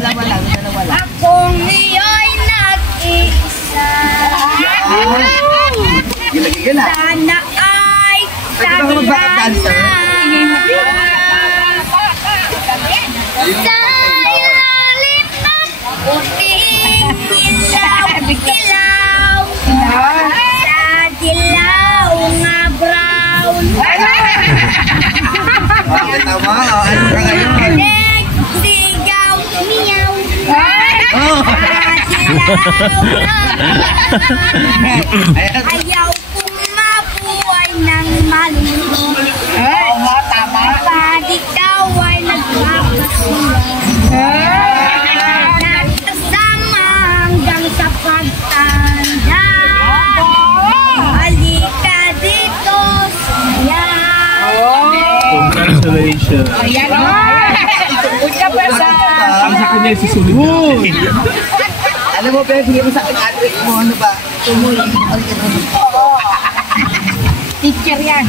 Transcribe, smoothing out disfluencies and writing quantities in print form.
Dalawa lang. Akong iyo'y nag-iisa. Gila na. Sana ay taglaban na. Sa ilalim ng puting ilaw. Sa dilaw nga brown. Tama, ano ka ngayon? Sigaw, miyaw. Ayaw kong mabuhay ng malulong. Tama. Padik daw ay nagpapasulang. Nagkasama hanggang sa pagtanda. Halika dito, sayaw. Congratulations. Ayan o. Ang sa kanya susunod natin. Alam mo, pero sige mo sa akin address mo, ano ba? Teacher yan.